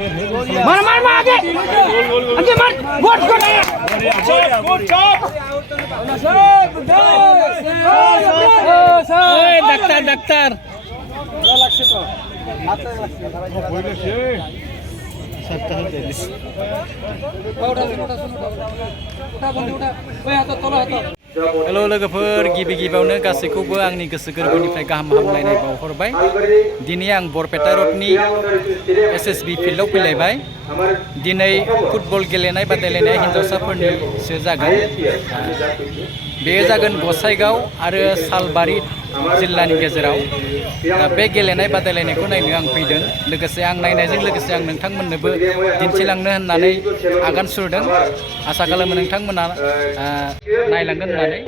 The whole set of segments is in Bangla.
मार मार मार आगे आगे मार गोट गोट गोट चॉप ডাক্তার ডাক্তার লাগছে তো হাতে লাগছে হইছে সবটা হয়ে গেছে ওটা বন্ধু ওটা ওই হাত তোলা হাত हेलो लोगोफोर गिबि गिबियावनो गासैखौबो आंनि गोसो गोरबोनिफ्राय गाहाम हामलायनाय बावहरबाय दिनै आं बरपेटा रडनि एसएसबि फिल्डआव फैलायबाय दिनै फुटबल गेलेनाय बादायलायनाय हिन्जावसाफोरनिसो जागोन बेयो जागोन गसाइगाव आरो सालबारि जिल्लानि गेजेराव बे गेलेनाय बादायलायनायखौ नायनो आं फैदों लोगोसे आं नायनायजों लोगोसे आं नोंथांमोननोबो दिन्थिलांनो होननानै आगान सुरदों आसा खालामो नोंथांमोना नायलांगोन होननानै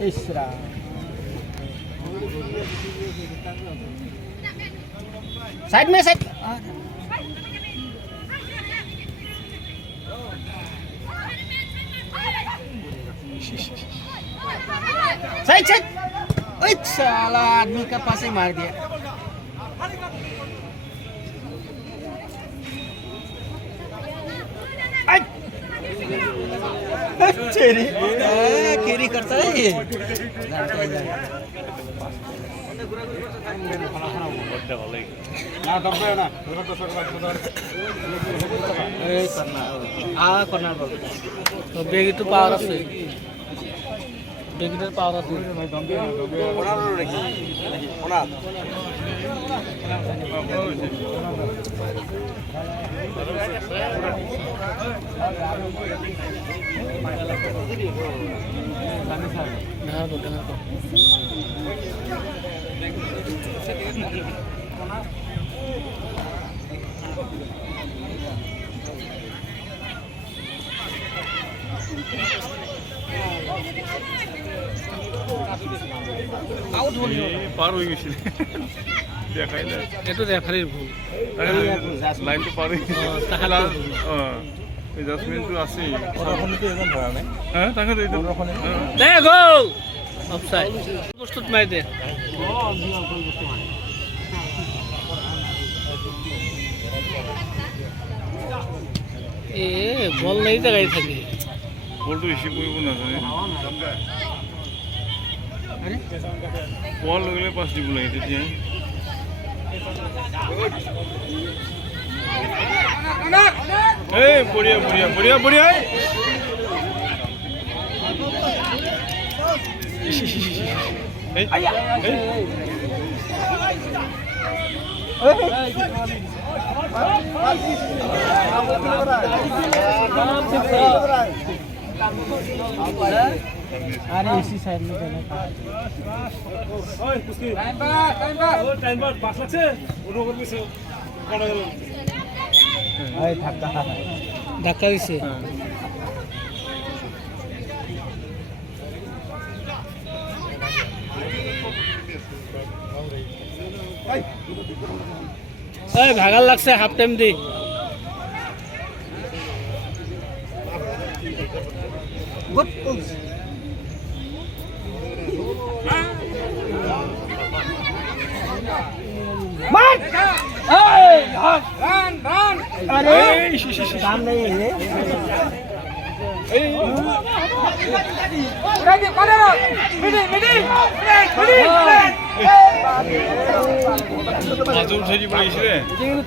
Isra साइड में साइड साइड साइड ओए साला आदमी का पास ही मार दिया चेरी केरी करता है ये तो बेगी तो पावर আছে বেগিটার পাওয়ার আছে আউট হল পার হয়ে গেছে দেখাই না এটা রেফারির ভুল লাইন তো পার হয়ে তাহলে এই জাজমেন্ট তো আছে ওখানে তো একদম ধরা নাই হ্যাঁ তাকে তো ওখানে দে গোল অফসাইড প্রস্তুত মাই দে এ বল নাই জায়গায় থাকে বল তো রিসিভ করব না জানে আরে বল লাগলে পাস দিব লাগে তেতিয়া এই বড়িয়া বড়িয়া বড়িয়া বড়িয়া এই अरे इसी साइड में देना ओए कुछ टाइम बाद पास লাগছে ওর ওপর কিছু পড়ে গেল এই ধাক্কা ধাক্কা দিছে এই ভাগাল লাগছে হাফ টাইম দি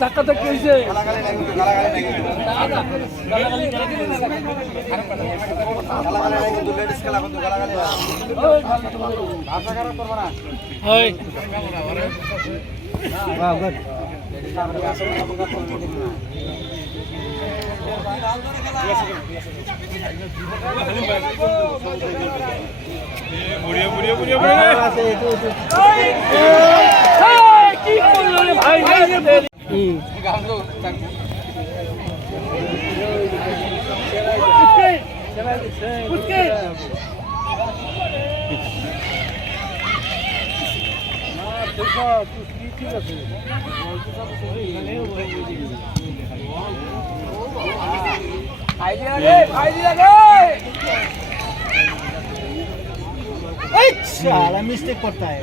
ধাক্কা ধাক্কি হয়েছে বুড়িয়া বুড়িয়া বুড়িয়া কি করলো রে ভাই मिस्टेक करता है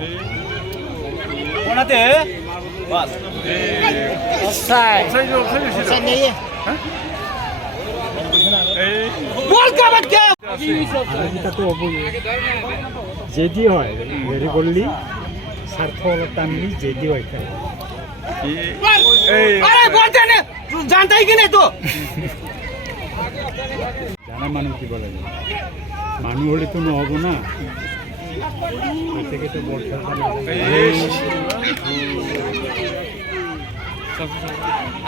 बस नहीं है जेदी হয় ভেরি বললি স্বার্থ টানলি जेदी হয় আরে বলতে না জানতাই কি না তো জানা মানুষ কি বলে মানুষ হলে তো নহব না থেকে তো বলতে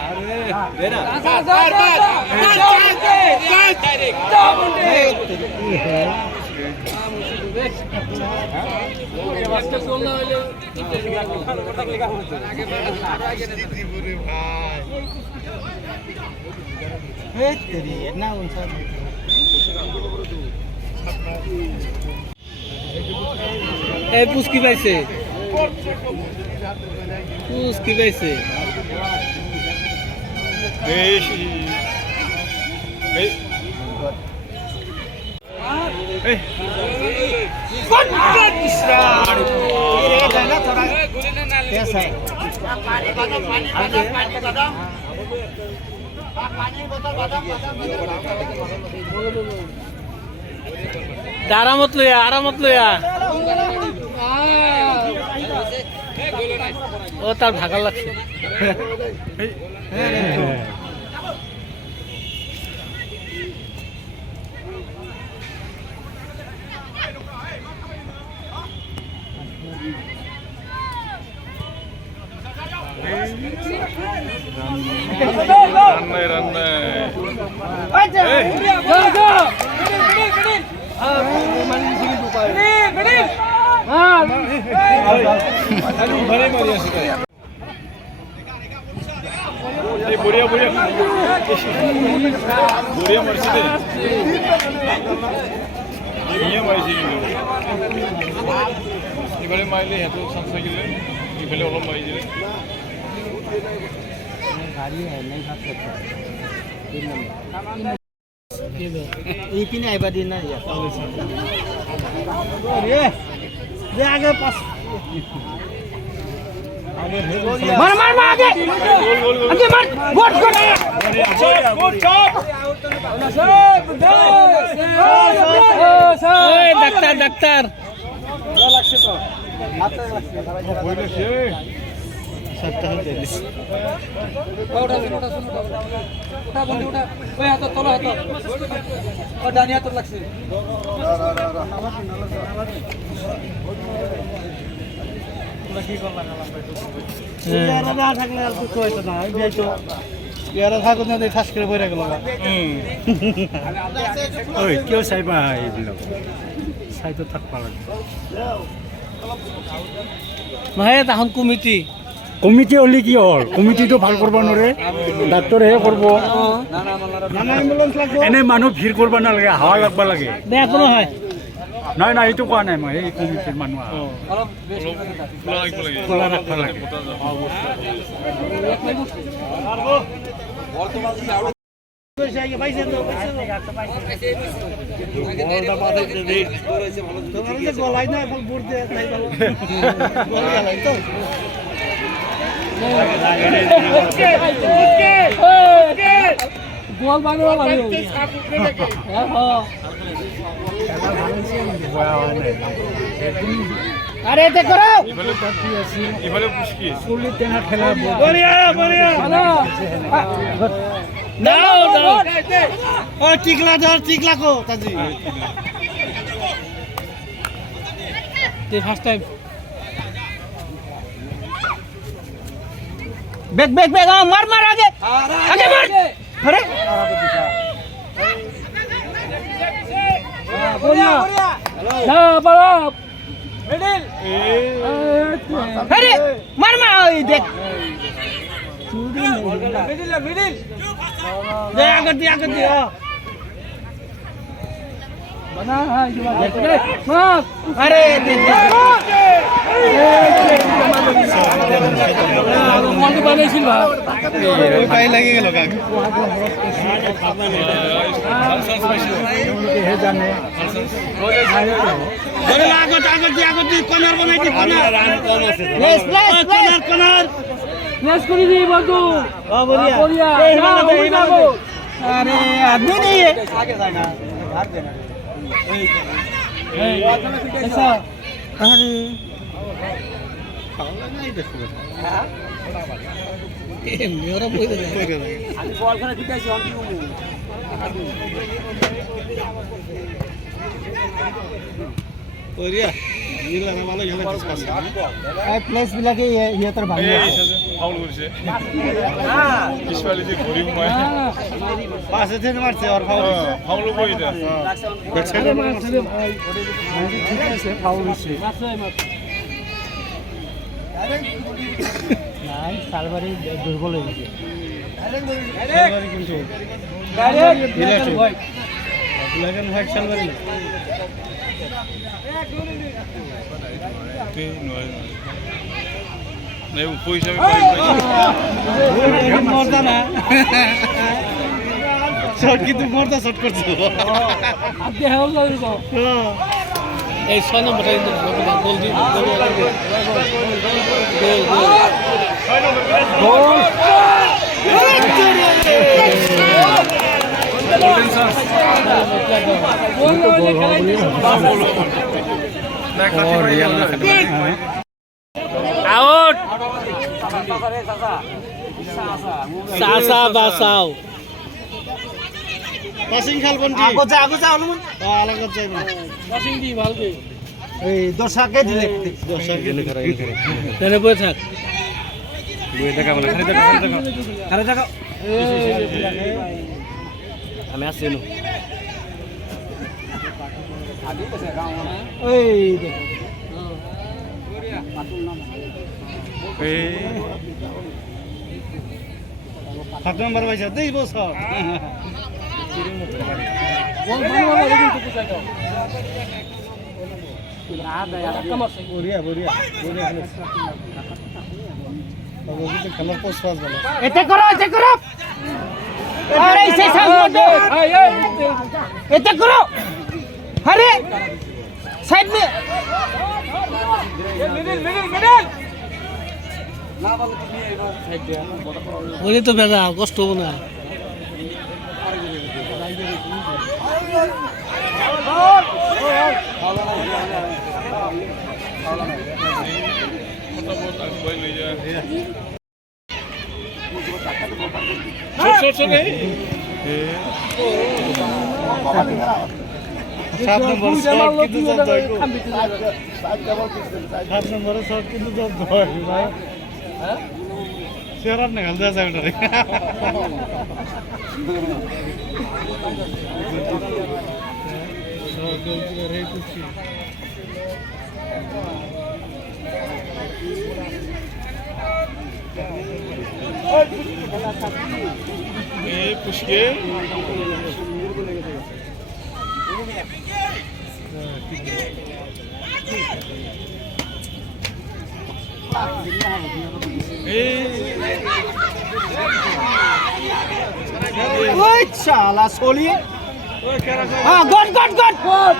আরে দেনা এই পুষ্কি পাইছে পুষ্কি পাইছে এই এই এই कौन तीसरा ये गाना थोड़ा कैसा है पानी बोतल आरामत लोया ও তার ভাগা লাগছে बुढ़िया बुढ़िया बुढ़िया मर्सी दे ये मर्सी इबले माइले है तो संसा के लिए इबले ओलो माइले गाड़ी है नहीं भाग सकता 3 नंबर ये तीन आइबा दिन ना यार ये आगे पास मार मार मार आगे आगे मार गोट गोट गोट शॉट ओए ডাক্তার ডাক্তার ভালো লাগছে তো হাতে লাগছে বইলেছে সপ্তাহ দিলিস ওটা বন্ধু ওটা ওই হাত তোলো হাত ও ডানি হাত লাগছে কেউ চাইবা এইবিলাক চাইতো থাকবা লাগে নহয় তাহন কমিটি কমিটি হলে কি হল কমিটিটো ভাল করবা নরে ডাক্তরেহে করব এনে মানুহ ভিড় করবা নালাগে হাওয়া লাগবা লাগে বেয়া কোনো হয় নাই নাই এইটো কোৱা নাই মই এই কমিটিৰ মানুহ খোলা ৰাখিব লাগে গোল বানাবো আরে দেখো ইভালে পুষ্কি চুলি তেনা খেলা বড়িয়া বড়িয়া নাও নাও ও টিকলা ধর টিকলা কো তাজি তে first time back back back मार मार आगे आगे मार अरे बोलिया ना बड़ा मिडिल अरे मार मार देख मिडिल मिडिल दे आगे दिया बना है मार अरे মন্ডি বানাইছিল ওই পাই লাগি গেল কাকা হে জানে বলে আগত কর্নার বানাই দি কর্নার রান কম আছে প্লেস কর্নার প্লেস করে দি বন্ধু বলিয়া এই যাবো আরে আদমি নেই আগে যায় না হাত দে না এই ऐसा আরে मेरा बोल दे आज बॉल खाना दिखाइছি हम ओरिया ये लगा वाला ये लगा पास है प्लेस भी लगे ये तर भाई फाउल করছে हां ইসমাইল জি ঘুরি মই পাশে থেকে মারছে আর ফাউল কইটা দেখছেন মারছে ভাই ঠিক আছে ফাউল হইছে নাই সালবারি দুর্বল হয়ে গেছে সালবারি কিন্তু ডাইরেক্ট ভাই লাগেন ভাই সালবারি তে নয় নাই পয়সা আমি মরদা না শট কি তুই মরদা শট করছো আপনি হেও লাগি তো এই 6 নম্বরটা কিন্তু গোল দি গোল আউট সাসা বাসাও পাসিং খেল কোনটি আগো যা হলো আলাদা যাই না পাসিং দি ভালকে এই দর্শককে দিলে তাহলে বই থাক বই দেখা বলে খালি দেখা আমি আসছি নো এই দেখো এই 7 নম্বর বাইসা দেই বছর বল বল লেকিন তো চাই দাও বড়িয়া বড়িয়া বড়িয়া ওগুলো খেলার পোস্ট পাস বলো এতে করো আরে সেই সামনে এতে করো আরে সাইড মে মিডল না বল তুমি এবার সাইড দিয়া ওরে তো বেজা কষ্ট হবে না शहरात निघाल जायचं पुष्के ওই শালা সলিয়ে হ্যাঁ goat goat goat goat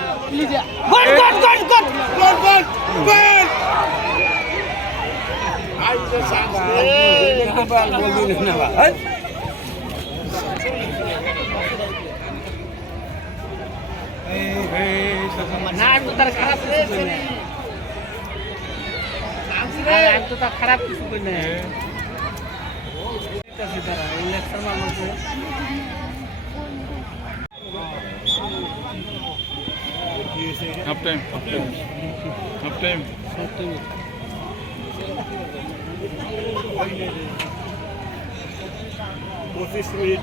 goat goat goat goat goat goat I তো সামনে বল বল না ভাই না তো তার খারাপ হয়েছে আর তো তার খারাপ কিছু কই না এটা তারা ইলেকশন মানুষ Half time. 25 মিনিট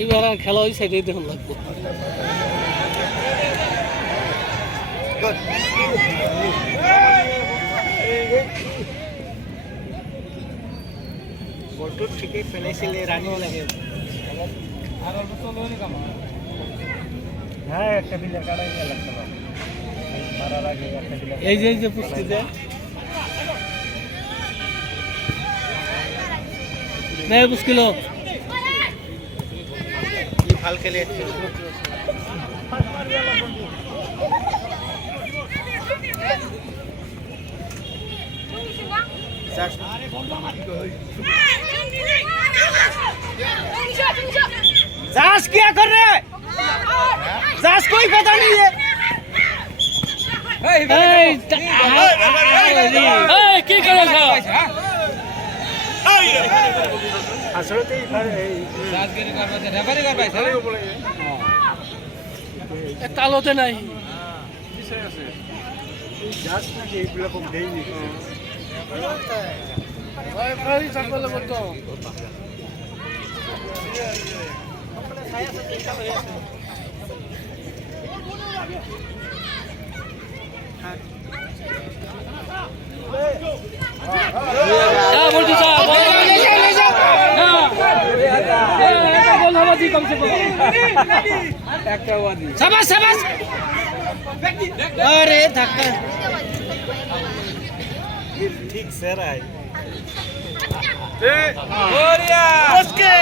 এবার আর খেলা ওই সাইডে দেখুন লাগবে বলটো ঠিকই ফেলেছিল রানিও লাগে আর অল্প চলো নি কাম হ্যাঁ একটা ফিল্ডার কাটাই লাগতো মারার আগে একটা ফিল্ডার এই যে পুষ্টিতে मैं मुश्किल हो ये फाल के लिए जास क्या कर रहे हैं जास कोई पता नहीं है কি করে আসলে রাজগিরি করবে রেফারি করবে সবাই বলে এ তালতে নাই কিসে আছে এই জাস না যে এগুলো কম দেইনি ভাই ভাই চাকলে বলতো अपने ছায়া से চিন্তা হয়ে আছে क्या बोलती साहब बोल हवा दी कम से कम একটা ওয়াদি शाबाश शाबाश अरे धक्का ठीक से रहा है ए ओरिया उसके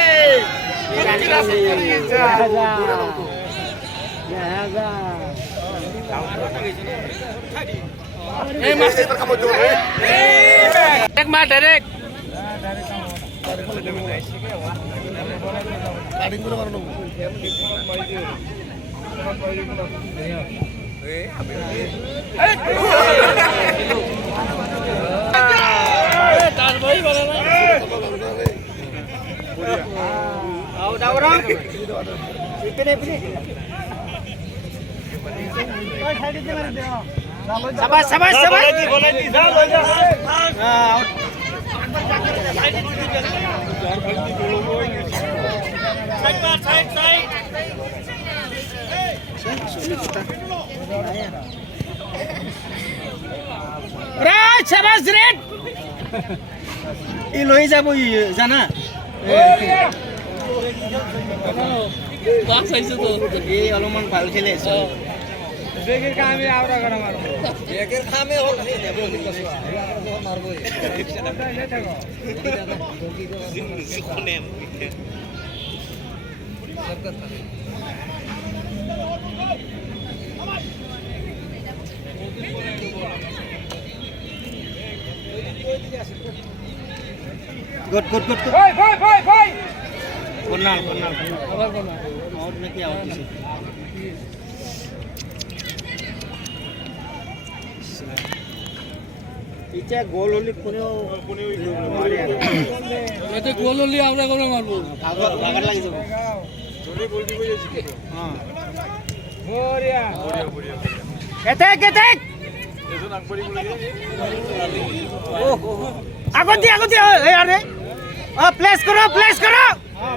ए मास्टर पर कम दो एक मार डायरेक्ट गाड़ी को मारनो तार भाई बड़ा ना आओ डावरा इतने इतने ओए साइड से मार दे शाबाश शाबाश शाबाश बोले दी जा लो जा हां साइड साइड রাজ শাবাশ রেড ই লই যাব ই জানা বাস আইছে তো এই অলমান ভাল খেলে বেগের কামে আওরা করা মারো বেগের কামে হোক মারবো কোনে गुड गुड गुड भाई भाई भाई भाई कोना कोना खबर कोना और में क्या होती है पीछे गोल होली कोने मारे मैं तो गोल होली আমরা কোন মারবো ভাগার লাগি যাব জোরে বলবি কই আছে हां ওরিয়া ওরিয়া ওরিয়া কেতে কেতে এজন আকবরি বলে ওহো আগত দি এ আরে প্লেস করো हां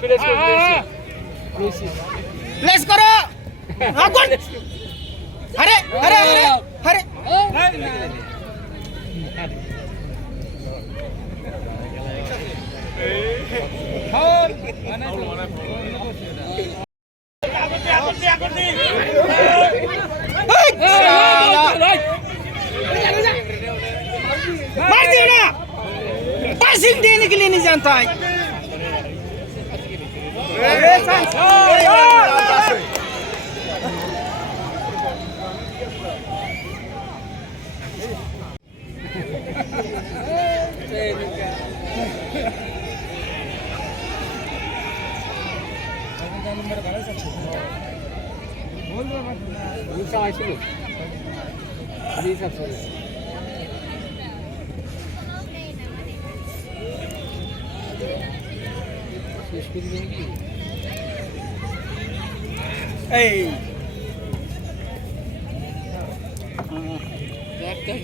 प्लेस प्लेस करो আগত अरे अरे अरे আরে मार दियो ना पासिंग देने के लिए नहीं जानता है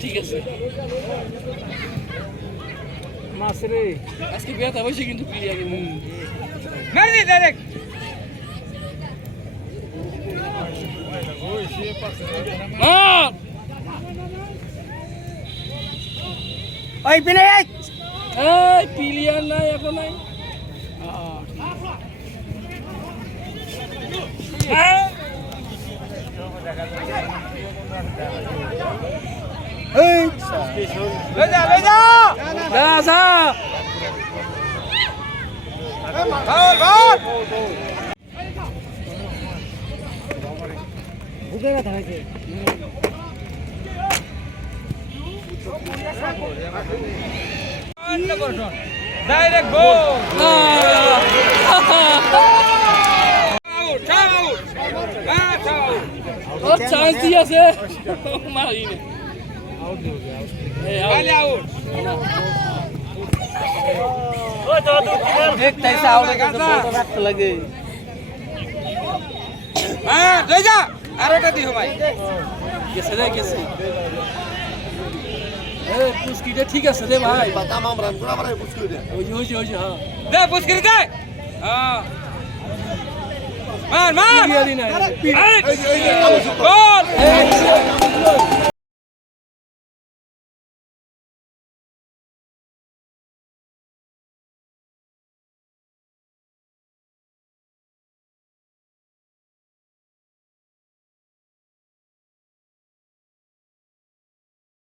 ঠিক আছে মাছ রে আজকে বেতা বসে কিন্তু প্রিয়াকে মারি দে ডাইরেক্ট ওই পিনে এই পিলিয়ার নাই এখন নাই ডাইরেক্ট গোল চান্স দিয়েছে মারিনি লাগে আরোটা দিও ভাই গেছে রে গেছে পুস্কিটা ঠিক আছে রে ভাই ওই যে হ্যাঁ দে পুস্কি দে হ্যাঁ মার মার গোল